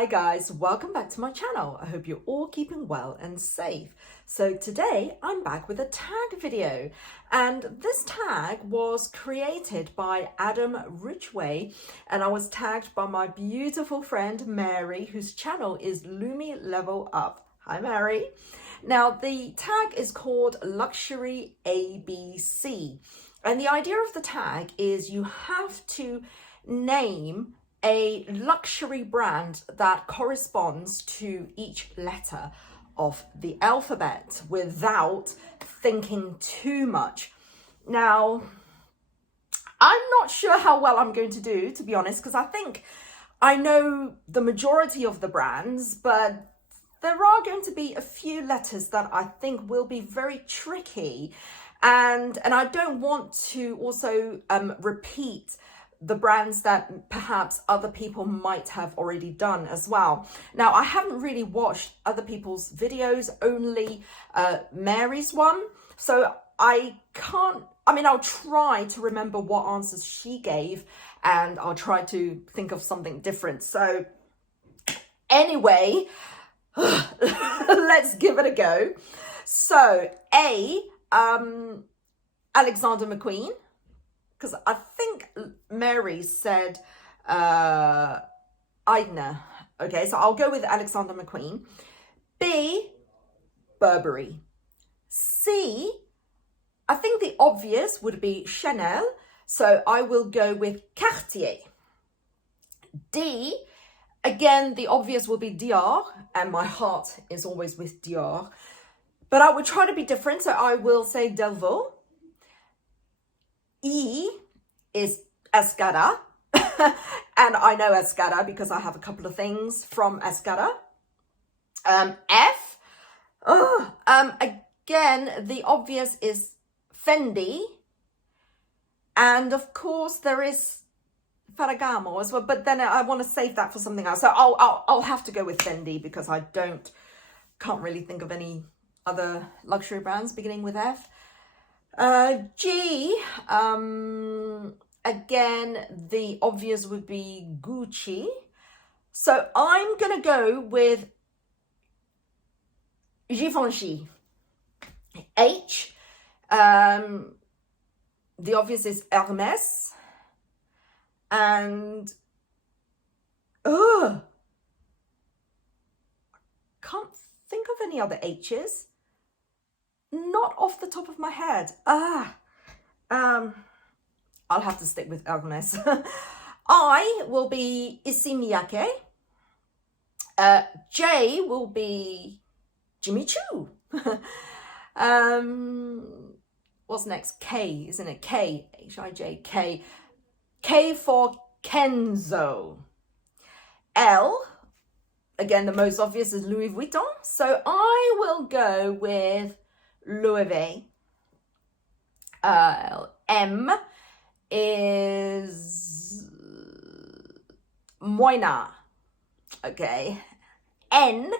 Hi guys, welcome back to my channel. I hope you're all keeping well and safe. So today I'm back with a tag video, and this tag was created by Adam Ridgway and I was tagged by my beautiful friend Mary, whose channel is Lumi LevelUp. Hi Mary. Now the tag is called Luxury ABC, and the idea of the tag is you have to name a luxury brand that corresponds to each letter of the alphabet without thinking too much. Now, I'm not sure how well I'm going to do, to be honest, because I think I know the majority of the brands, but there are going to be a few letters that I think will be very tricky, and I don't want to also repeat the brands that perhaps other people might have already done as well. Now, I haven't really watched other people's videos, only Mary's one. So I'll try to remember what answers she gave, and I'll try to think of something different. So anyway, let's give it a go. So A, Alexander McQueen, because I think Mary said Aigner. Okay, so I'll go with Alexander McQueen. B, Burberry. C, I think the obvious would be Chanel, so I will go with Cartier. D, again, the obvious will be Dior, and my heart is always with Dior. But I would try to be different, so I will say Delvaux. E is Escada, and I know Escada because I have a couple of things from Escada. F, again, the obvious is Fendi, and of course there is Ferragamo as well, but then I want to save that for something else, so I'll have to go with Fendi because I can't really think of any other luxury brands beginning with F. G, again, the obvious would be Gucci. So I'm going to go with Givenchy. H, the obvious is Hermes. And, can't think of any other H's. Not off the top of my head. I'll have to stick with Hermes. I will be Issey Miyake. J will be Jimmy Choo. What's next? K, isn't it? K, H-I-J-K. K for Kenzo. L, again, the most obvious is Louis Vuitton. So I will go with Loewe. M is Moina. Okay. N,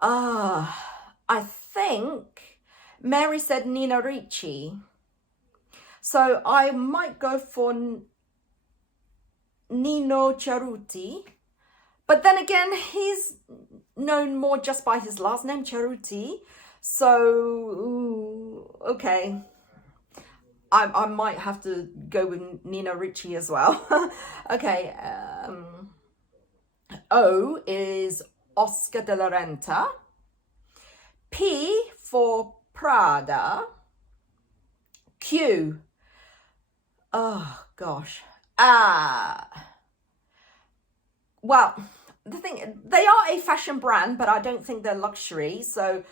I think Mary said Nina Ricci. So I might go for Nino Cerruti. But then again, he's known more just by his last name, Cerruti. So, okay, I might have to go with Nina Ricci as well. Okay, O is Oscar de la Renta. P for Prada. Q, oh gosh, well, the thing, they are a fashion brand, but I don't think they're luxury, so.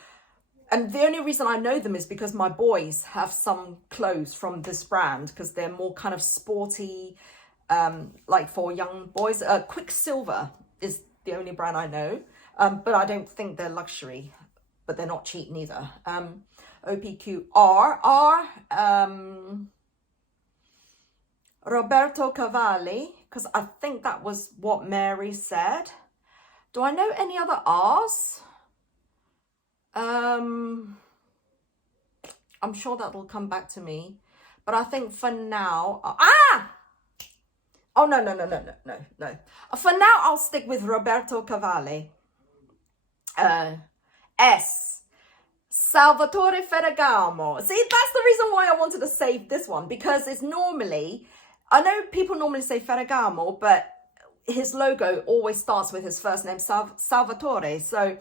And the only reason I know them is because my boys have some clothes from this brand because they're more kind of sporty, like for young boys. Quicksilver is the only brand I know, but I don't think they're luxury, but they're not cheap neither. OPQR, Roberto Cavalli, because I think that was what Mary said. Do I know any other R's? I'm sure that will come back to me, but I think for now, Oh, no, no, no, no, no, no, no. For now, I'll stick with Roberto Cavalli. S. Salvatore Ferragamo. See, that's the reason why I wanted to save this one, because it's normally, I know people normally say Ferragamo, but his logo always starts with his first name, Salvatore. So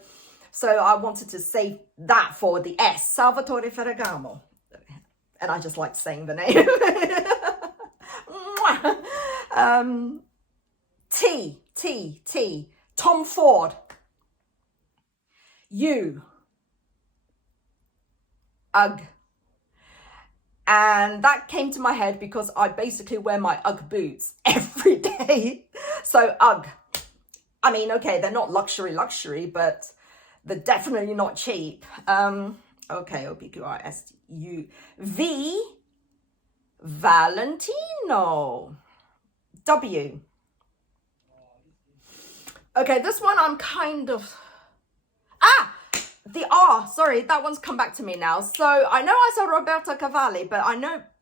I wanted to save that for the S, Salvatore Ferragamo. And I just liked saying the name. T, Tom Ford. U, UGG. And that came to my head because I basically wear my UGG boots every day. So UGG. I mean, okay, they're not luxury, but they're definitely not cheap. Okay, OPQRSU. V, Valentino. W. Okay, this one I'm kind of... the R, sorry, that one's come back to me now. So I know I said Roberto Cavalli, but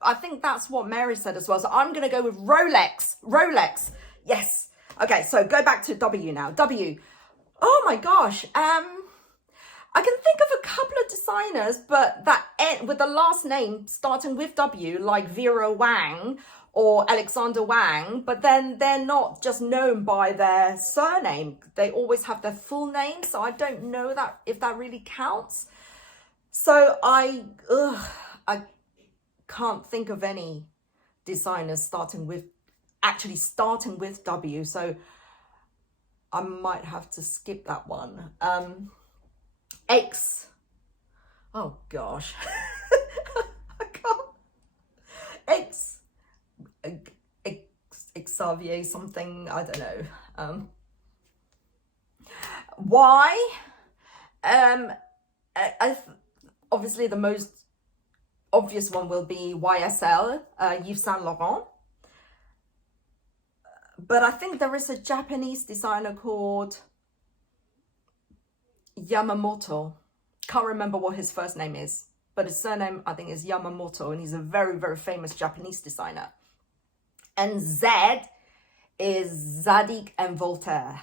I think that's what Mary said as well. So I'm going to go with Rolex. Yes. Okay, so go back to W now. W. Oh my gosh. I can think of a couple of designers, but that end with the last name starting with W, like Vera Wang or Alexander Wang, but then they're not just known by their surname. They always have their full name, so I don't know that if that really counts. So I can't think of any designers starting with W, so I might have to skip that one. X. Oh gosh. I can't. X. Xavier something, I don't know. Y. Obviously the most obvious one will be YSL, Yves Saint Laurent. But I think there is a Japanese designer called Yamamoto. Can't remember what his first name is, but his surname I think is Yamamoto, and he's a very, very famous Japanese designer. And Z is Zadig and Voltaire.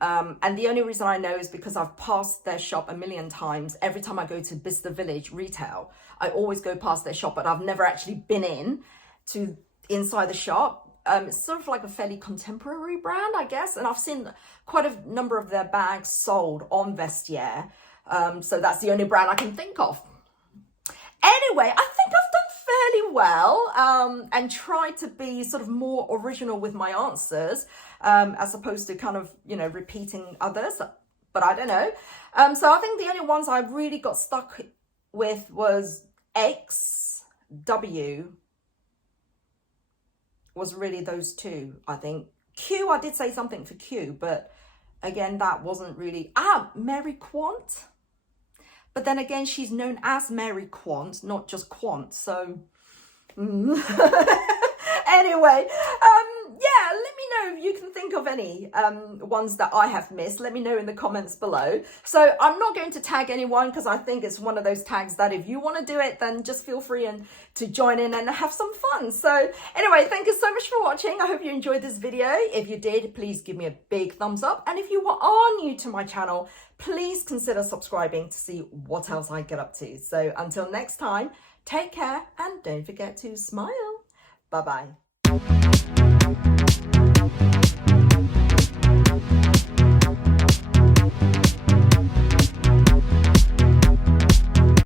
And the only reason I know is because I've passed their shop a million times. Every time I go to Bicester Village retail, I always go past their shop, but I've never actually been inside the shop. It's sort of like a fairly contemporary brand, I guess. And I've seen quite a number of their bags sold on Vestiaire. So that's the only brand I can think of. Anyway, I think I've done fairly well and tried to be sort of more original with my answers as opposed to kind of, repeating others. But I don't know. So I think the only ones I really got stuck with was X, W, was really those two, I think. Q, I did say something for Q, but again, that wasn't really... Mary Quant. But then again, she's known as Mary Quant, not just Quant, so... Anyway, yeah, let me know if you can think of any ones that I have missed. Let me know in the comments below. So I'm not going to tag anyone because I think it's one of those tags that if you want to do it, then just feel free to join in and have some fun. So anyway, thank you so much for watching. I hope you enjoyed this video. If you did, please give me a big thumbs up. And if you are new to my channel, please consider subscribing to see what else I get up to. So until next time, take care and don't forget to smile. Bye-bye.